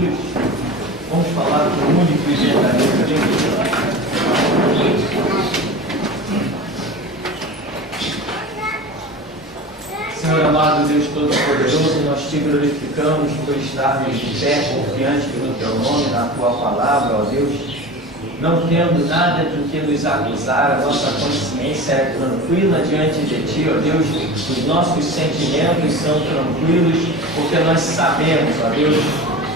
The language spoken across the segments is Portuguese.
Jesus, vamos falar do único e verdadeiro Deus. Senhor amado, Deus Todo-Poderoso, nós te glorificamos por estarmos de pé confiante no Teu nome, na Tua palavra, ó Deus. Não tendo nada do que nos acusar, a nossa consciência é tranquila diante de Ti, ó Deus. Os nossos sentimentos são tranquilos, porque nós sabemos, ó Deus,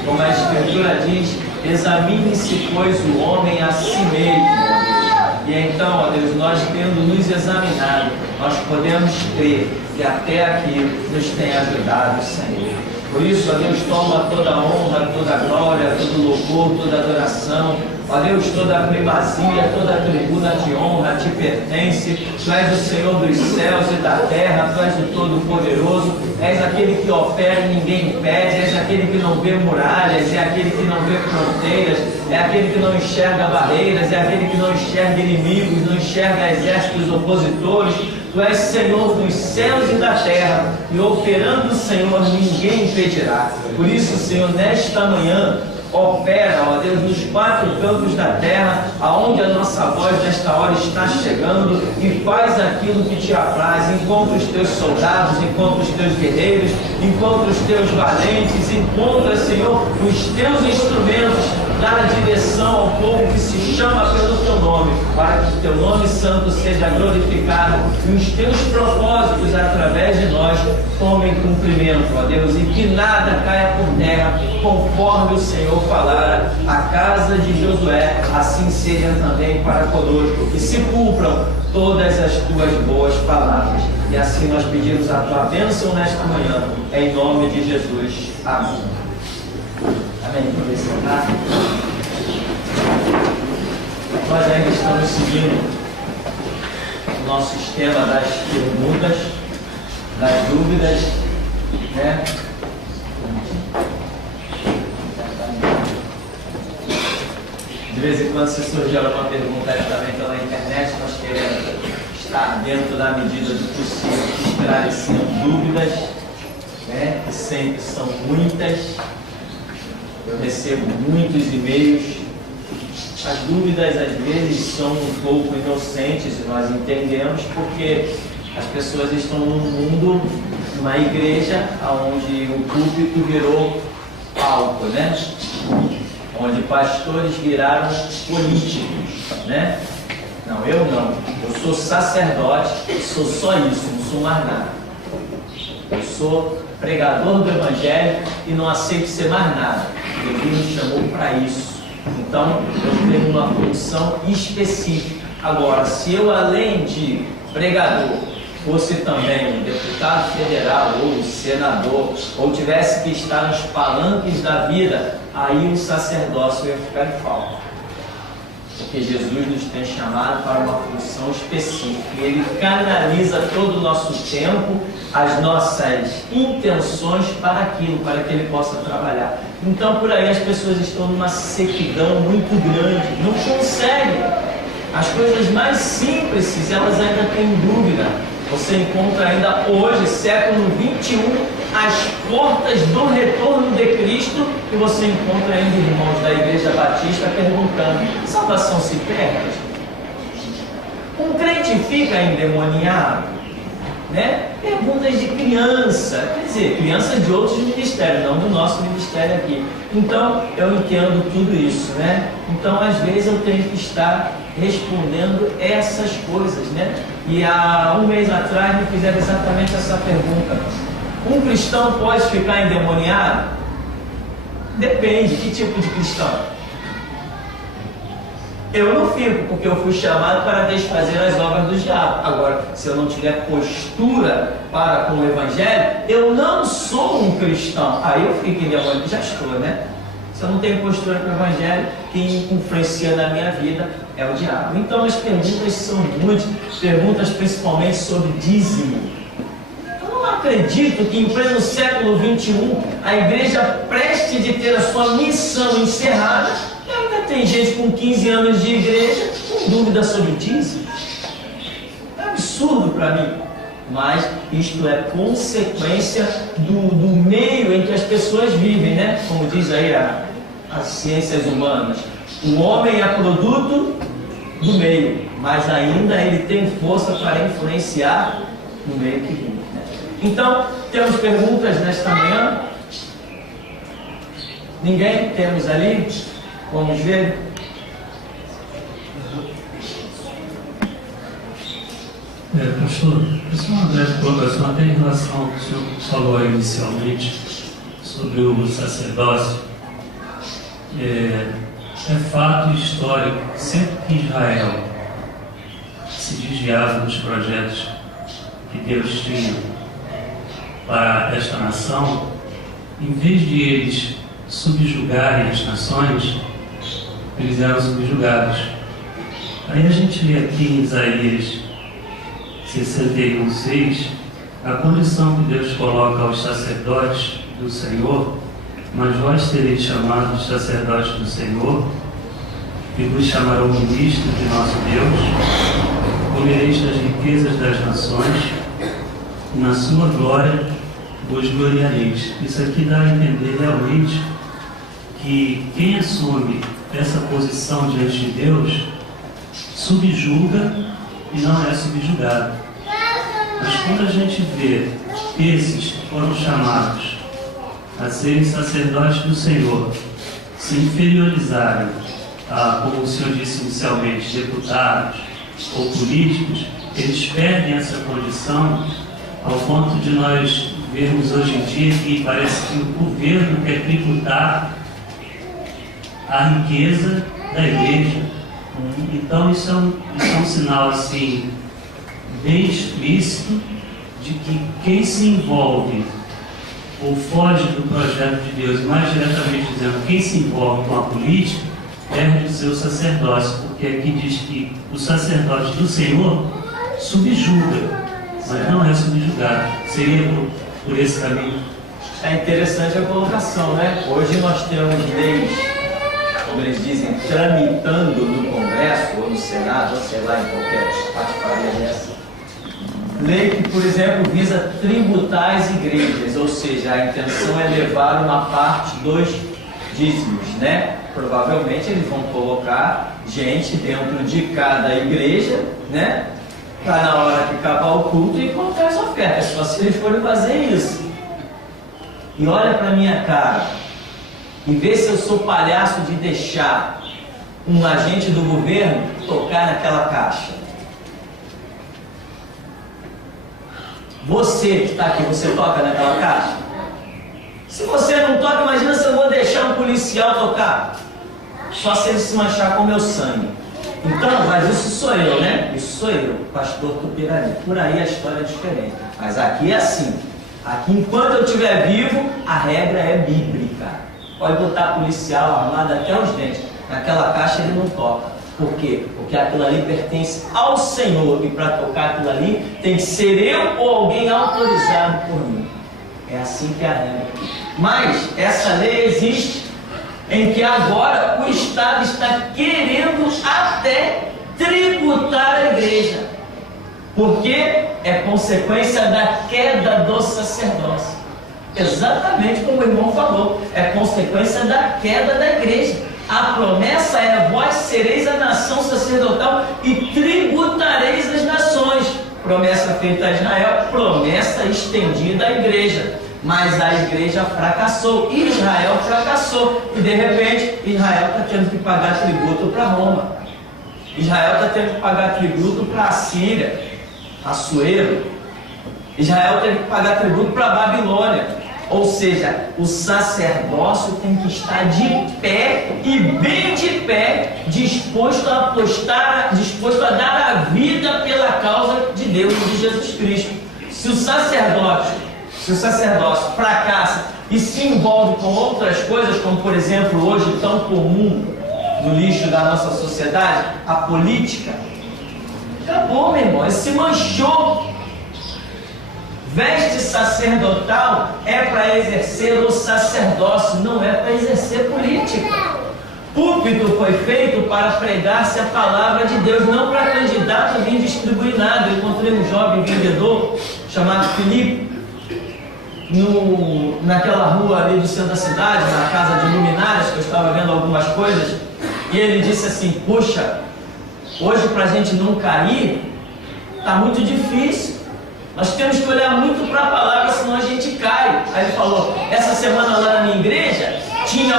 como a Escritura diz, examine-se, pois, o homem a si mesmo, ó Deus. E então, ó Deus, nós tendo nos examinado, nós podemos crer que até aqui nos tem ajudado, Senhor. Por isso, ó Deus, toma toda a honra, toda a glória, todo o louvor, toda a adoração. Ó Deus, toda a primazia, toda a tribuna de honra te pertence. Tu és o Senhor dos céus e da terra, Tu és o Todo-Poderoso, és aquele que opera e ninguém impede, és aquele que não vê muralhas, é aquele que não vê fronteiras, é aquele que não enxerga barreiras, é aquele que não enxerga inimigos, não enxerga exércitos opositores. Tu és Senhor dos céus e da terra, e operando o Senhor, ninguém impedirá. Por isso, Senhor, nesta manhã, opera, ó Deus, nos quatro cantos da terra, aonde a nossa voz nesta hora está chegando, e faz aquilo que te apraz. Encontra os teus soldados, encontra os teus guerreiros, encontra os teus valentes, encontra, Senhor, os teus instrumentos, dá direção ao povo que se chama pelo teu nome, para que o teu nome santo seja glorificado e os teus propósitos através de nós tomem cumprimento, ó Deus, e que nada caia por terra, conforme o Senhor falara à casa de Josué, assim seja também para conosco, que se cumpram todas as tuas boas palavras. E assim nós pedimos a tua bênção nesta manhã, em nome de Jesus. Amém. Amém. Vamos sentar. Nós ainda estamos seguindo o nosso esquema das perguntas, das dúvidas, né? De vez em quando, se surgir alguma pergunta também pela internet, nós queremos estar dentro da medida do possível, esclarecendo dúvidas, né? Que sempre são muitas. Eu recebo muitos e-mails. As dúvidas às vezes são um pouco inocentes e nós entendemos, porque as pessoas estão num mundo, numa igreja, onde o púlpito virou palco, né? Onde pastores viraram políticos, né? Não, eu não. Eu sou sacerdote, sou só isso, não sou mais nada. Eu sou pregador do Evangelho e não aceito ser mais nada. Deus me chamou para isso. Então, eu tenho uma função específica. Agora, se eu, além de pregador, fosse também um deputado federal ou um senador, ou tivesse que estar nos palanques da vida, aí o sacerdócio ia ficar em falta. Porque Jesus nos tem chamado para uma função específica. E Ele canaliza todo o nosso tempo, as nossas intenções para aquilo, para que Ele possa trabalhar. Então, por aí as pessoas estão numa sequidão muito grande, não conseguem. As coisas mais simples, elas ainda têm dúvida. Você encontra ainda hoje, século 21, as portas do retorno de Cristo, e você encontra ainda irmãos da Igreja Batista perguntando: salvação se perde? Um crente fica endemoniado? Né? Perguntas de criança, quer dizer, criança de outros ministérios, não do nosso ministério aqui. Então, eu entendo tudo isso, né? Então, às vezes, eu tenho que estar respondendo essas coisas, né? E há um mês atrás me fizeram exatamente essa pergunta: um cristão pode ficar endemoniado? Depende, que tipo de cristão? Eu não fico, porque eu fui chamado para desfazer as obras do diabo. Agora, se eu não tiver postura para com o Evangelho, eu não sou um cristão. Aí eu fico endemoniado, já estou, né? Se eu não tenho postura para o Evangelho, quem influencia na minha vida é o diabo. Então as perguntas são muitas, perguntas principalmente sobre dízimo. Eu não acredito que em pleno século 21 a igreja preste de ter a sua missão encerrada. Ainda tem gente com 15 anos de igreja com dúvida sobre dízimo. É absurdo para mim. Mas isto é consequência do meio em que as pessoas vivem, né? Como diz aí as ciências humanas. O homem é produto do meio, mas ainda ele tem força para influenciar no meio que vive. Então, temos perguntas nesta manhã? Ninguém? Temos ali? Vamos ver. Pastor, essa é uma breve colocação até em relação ao que o senhor falou inicialmente sobre o sacerdócio. É fato histórico que sempre que Israel se desviava dos projetos que Deus tinha para esta nação, em vez de eles subjugarem as nações, eles eram subjugados. Aí a gente vê aqui em Isaías 61:6 a condição que Deus coloca aos sacerdotes do Senhor: mas vós tereis chamados sacerdotes do Senhor, e vos chamarão ministro de nosso Deus, comereis das riquezas das nações, e na sua glória vos gloriareis. Isso aqui dá a entender realmente que quem assume essa posição diante de Deus subjuga e não é subjugado. Mas quando a gente vê esses que foram chamados a serem sacerdotes do Senhor se inferiorizarem a, como o Senhor disse inicialmente, deputados ou políticos, eles perdem essa condição ao ponto de nós vermos hoje em dia que parece que o governo quer tributar a riqueza da igreja. Então isso é um sinal assim bem explícito de que quem se envolve ou foge do projeto de Deus, mais diretamente dizendo, quem se envolve com a política, perde o seu sacerdócio, porque aqui diz que o sacerdote do Senhor subjuga, mas não é subjugado. Seria por esse caminho. É interessante a colocação, né? Hoje nós temos leis, como eles dizem, tramitando no Congresso, ou no Senado, ou sei lá, em qualquer patifaria dessa. Lei que, por exemplo, visa tributar as igrejas, ou seja, a intenção é levar uma parte dos dízimos, né? Provavelmente eles vão colocar gente dentro de cada igreja, né? Para na hora que acabar o culto e colocar as ofertas, só se eles forem fazer isso. E olha para minha cara e vê se eu sou palhaço de deixar um agente do governo tocar naquela caixa. Você que está aqui, você toca naquela caixa? Se você não toca, imagina se eu vou deixar um policial tocar. Só se ele se manchar com o meu sangue. Então, mas isso sou eu, né? Isso sou eu, pastor Tupirani. Por aí a história é diferente. Mas aqui é assim. Aqui, enquanto eu estiver vivo, a regra é bíblica. Pode botar policial armado até os dentes. Naquela caixa ele não toca. Por quê? Porque aquilo ali pertence ao Senhor. E para tocar aquilo ali, tem que ser eu ou alguém autorizado por mim. É assim que é a regra. Mas essa lei existe em que agora o Estado está querendo até tributar a igreja. Porque é consequência da queda do sacerdócio. Exatamente como o irmão falou. É consequência da queda da igreja. A promessa é: vós sereis a nação sacerdotal e tributareis as nações. Promessa feita a Israel, promessa estendida à igreja. Mas a igreja fracassou, Israel fracassou. E de repente, Israel está tendo que pagar tributo para Roma. Israel está tendo que pagar tributo para a Síria, Assuero. Israel teve que pagar tributo para a Babilônia. Ou seja, o sacerdócio tem que estar de pé e bem de pé, disposto a apostar, disposto a dar a vida pela causa de Deus e de Jesus Cristo. Se o sacerdócio fracassa e se envolve com outras coisas, como por exemplo hoje tão comum no lixo da nossa sociedade, a política, acabou, meu irmão, ele se manchou. Veste sacerdotal é para exercer o sacerdócio, não é para exercer política. Púlpito foi feito para pregar-se a palavra de Deus, não para candidato vir distribuir nada. Eu encontrei um jovem vendedor chamado Felipe, naquela rua ali do centro da cidade, na casa de luminárias, que eu estava vendo algumas coisas, e ele disse assim: puxa, hoje para a gente não cair, está muito difícil. Nós temos que olhar muito para a palavra, senão a gente cai. Aí ele falou: essa semana lá na minha igreja, tinha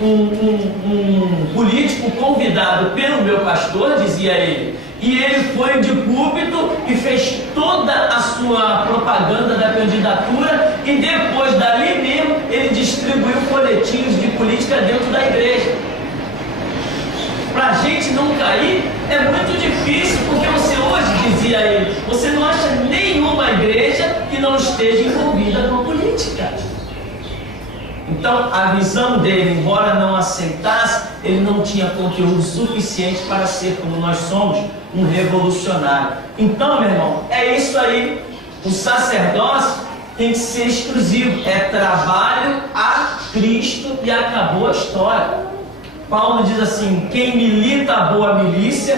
um político convidado pelo meu pastor, dizia ele, e ele foi de púlpito e fez toda a sua propaganda da candidatura, e depois dali mesmo ele distribuiu folhetinhos de política dentro da igreja. Para a gente não cair é muito difícil, porque você hoje, dizia ele, você não acha nenhuma igreja que não esteja envolvida com política. Então a visão dele, embora não aceitasse, ele não tinha conteúdo suficiente para ser, como nós somos, um revolucionário. Então, meu irmão, é isso aí. O sacerdócio tem que ser exclusivo, é trabalho a Cristo e acabou a história. Paulo diz assim: quem milita a boa milícia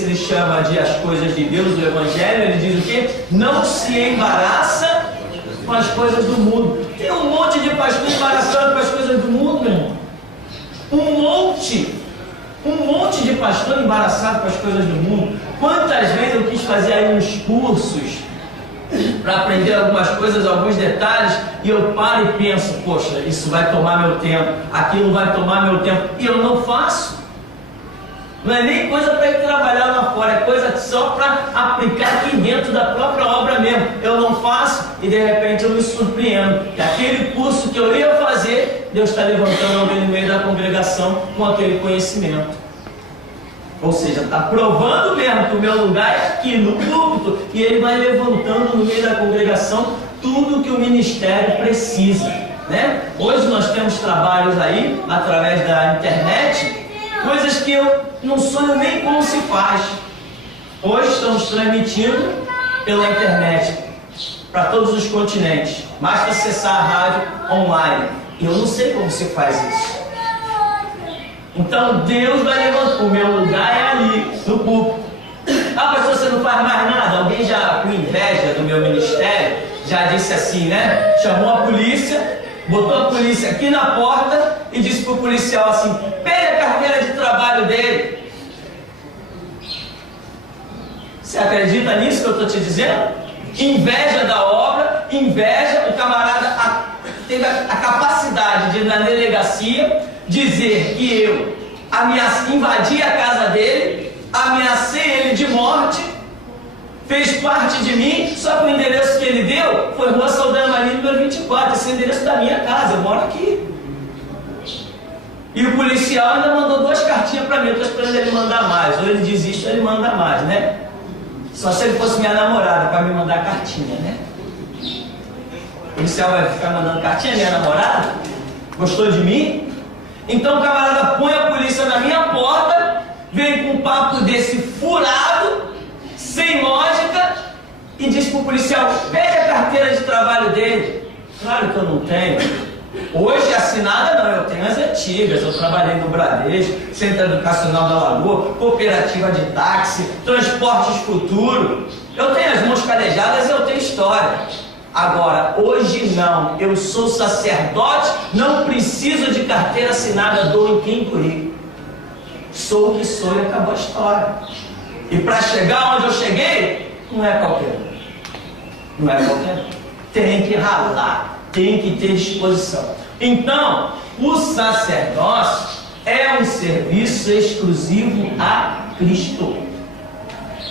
ele chama de as coisas de Deus, o Evangelho, ele diz o quê? Não se embaraça com as coisas do mundo. Tem um monte de pastor embaraçado com as coisas do mundo, meu irmão. Um monte de pastor embaraçado com as coisas do mundo. Quantas vezes eu quis fazer aí uns cursos para aprender algumas coisas, alguns detalhes, e eu paro e penso: poxa, isso vai tomar meu tempo, aquilo vai tomar meu tempo, e eu não faço. Não é nem coisa para ir trabalhar lá fora, é coisa só para aplicar aqui dentro da própria obra mesmo. Eu não faço e de repente eu me surpreendo que aquele curso que eu ia fazer, Deus está levantando alguém no meio da congregação com aquele conhecimento. Ou seja, está provando mesmo que o meu lugar é aqui no púlpito, e ele vai levantando no meio da congregação tudo que o ministério precisa, né? Hoje nós temos trabalhos aí através da internet, coisas que eu não sonho nem como se faz. Hoje estamos transmitindo pela internet para todos os continentes. Basta acessar a rádio online. E eu não sei como se faz isso. Então Deus vai levantar. O meu lugar é ali, no púlpito. Ah, mas você não faz mais nada? Alguém já, com inveja do meu ministério, já disse assim, né? Chamou a polícia, botou a polícia aqui na porta e disse para o policial assim: pega a carteira de trabalho dele. Você acredita nisso que eu estou te dizendo? Inveja da obra, inveja, o camarada teve a capacidade de ir na delegacia dizer que eu invadi a casa dele, ameacei ele de morte, fez parte de mim, só que o endereço que ele deu foi Rua Saldanha Marinho, número 24, esse é o endereço da minha casa, eu moro aqui. E o policial ainda mandou 2 cartinhas para mim, eu estou esperando ele mandar mais, ou ele desiste ou ele manda mais, né? Só se ele fosse minha namorada para me mandar cartinha, né? O policial vai ficar mandando cartinha, minha namorada? Gostou de mim? Então o camarada põe a polícia na minha porta, vem com um papo desse furado, sem lógica, e diz para o policial: pega a carteira de trabalho dele. Claro que eu não tenho. Hoje assinada não, eu tenho as antigas. Eu trabalhei no Bradesco, Centro Educacional da Lagoa, Cooperativa de Táxi, Transportes Futuro. Eu tenho as mãos calejadas e eu tenho história. Agora, hoje não, eu sou sacerdote, não preciso de carteira assinada, dou em quem doer. Sou o que sou e acabou a história. E para chegar onde eu cheguei, não é qualquer um. Não é qualquer um. Tem que ralar, tem que ter disposição. Então, o sacerdócio é um serviço exclusivo a Cristo.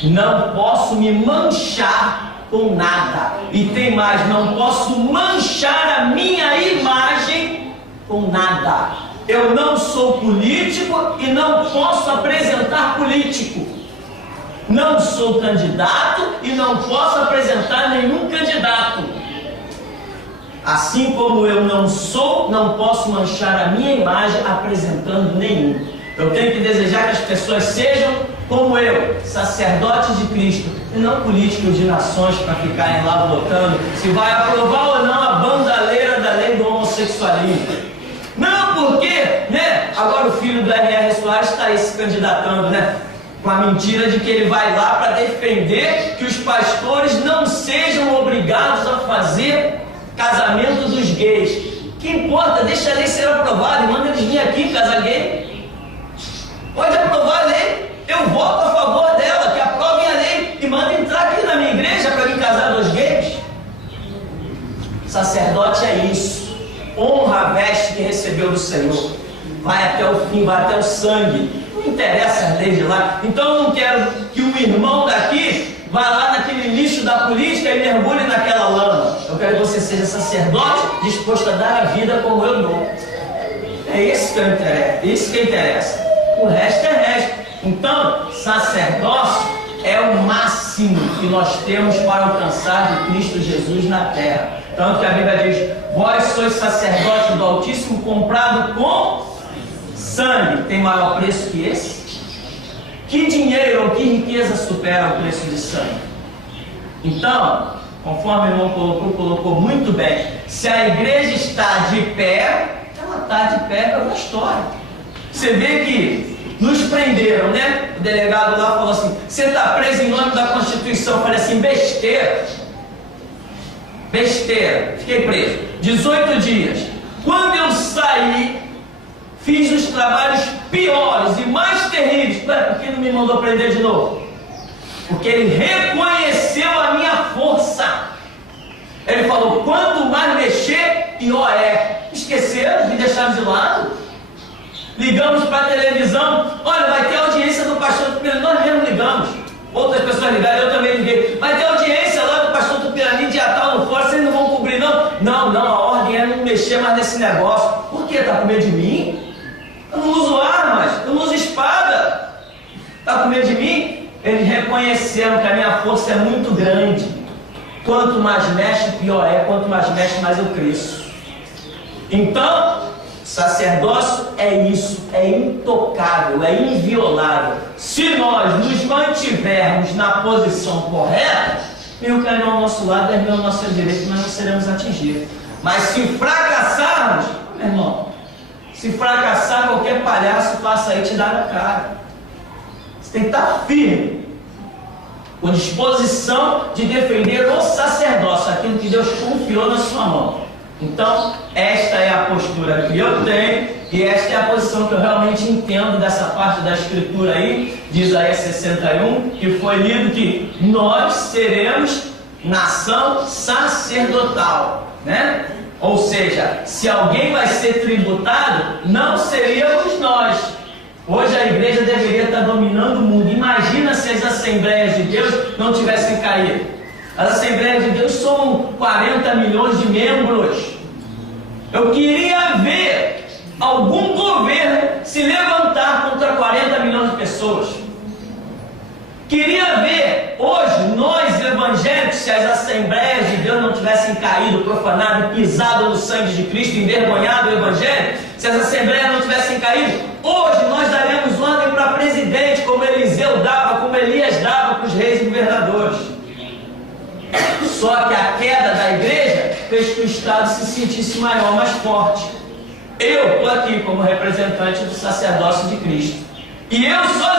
Não posso me manchar com nada. E tem mais, não posso manchar a minha imagem com nada. Eu não sou político e não posso apresentar político. Não sou candidato e não posso apresentar nenhum candidato. Assim como eu não sou, não posso manchar a minha imagem apresentando nenhum. Eu tenho que desejar que as pessoas sejam como eu, sacerdotes de Cristo, e não políticos de nações para ficarem lá votando se vai aprovar ou não a bandaleira da lei do homossexualismo. Não, porque, né? Agora o filho do R.R. Soares está aí se candidatando, né? Com a mentira de que ele vai lá para defender que os pastores não sejam obrigados a fazer casamento dos gays. Que importa? Deixa a lei ser aprovada e manda eles vir aqui casar gay. Pode aprovar a lei, eu voto a favor dela, que aprovem a lei e mandem entrar aqui na minha igreja para vir casar dois gays. Sacerdote é isso. Honra a veste que recebeu do Senhor. Vai até o fim, vai até o sangue. Não interessa as leis de lá. Então eu não quero que um irmão daqui vá lá naquele lixo da política e mergulhe naquela lama. Eu quero que você seja sacerdote disposto a dar a vida como eu dou. É isso que eu interessa. Isso que interessa. O resto é resto. Então, sacerdócio é o máximo que nós temos para alcançar de Cristo Jesus na terra. Tanto que a Bíblia diz: vós sois sacerdote do Altíssimo, comprado com sangue. Tem maior preço que esse? Que dinheiro ou que riqueza supera o preço de sangue? Então, conforme o irmão colocou muito bem, se a igreja está de pé, ela está de pé pela história. Você vê que nos prenderam, né? O delegado lá falou assim: você está preso em nome da Constituição. Eu falei assim: besteira. Besteira. Fiquei preso 18 dias. Quando eu saí, fiz os trabalhos piores e mais terríveis. Por que não me mandou prender de novo? Porque ele reconheceu a minha força. Ele falou: quanto mais mexer, pior é. Esqueceram, me deixaram de lado. Ligamos para a televisão: olha, vai ter audiência do pastor Tupirani. Nós mesmo ligamos. Outras pessoas ligaram, eu também liguei. Vai ter audiência lá do pastor Tupirani, dia tal, no fora, vocês não vão cobrir não? Não, a ordem é não mexer mais nesse negócio. Por quê? Está com medo de mim? Eu não uso armas, eu não uso espada. Está com medo de mim? Eles reconheceram que a minha força é muito grande. Quanto mais mexe, pior é. Quanto mais mexe, mais eu cresço. Então, sacerdócio é isso, é intocável, é inviolável. Se nós nos mantivermos na posição correta, mil cairão ao nosso lado, 10 mil ao nosso direito, nós não seremos atingidos. Mas se fracassarmos, meu irmão, se fracassar, qualquer palhaço passa aí e te dá na cara. Você tem que estar firme, com disposição de defender o sacerdócio, aquilo que Deus confiou na sua mão. Então, esta é a postura que eu tenho e esta é a posição que eu realmente entendo dessa parte da escritura aí, de Isaías 61, que foi lido, que nós seremos nação sacerdotal, né? Ou seja, se alguém vai ser tributado, não seríamos nós. Hoje a igreja deveria estar dominando o mundo. Imagina se as Assembleias de Deus não tivessem caído. As Assembleias de Deus são 40 milhões de membros. Eu queria ver algum governo se levantar contra 40 milhões de pessoas. Queria ver hoje, nós evangélicos, se as Assembleias de Deus não tivessem caído, profanado, pisado no sangue de Cristo, envergonhado o Evangelho, se as Assembleias não tivessem caído, hoje nós daremos ordem para presidente, como Eliseu dava, como Elias dava para os reis e governadores. Só que a queda da igreja fez que o Estado se sentisse maior, mais forte. Eu estou aqui como representante do sacerdócio de Cristo. E eu sozinho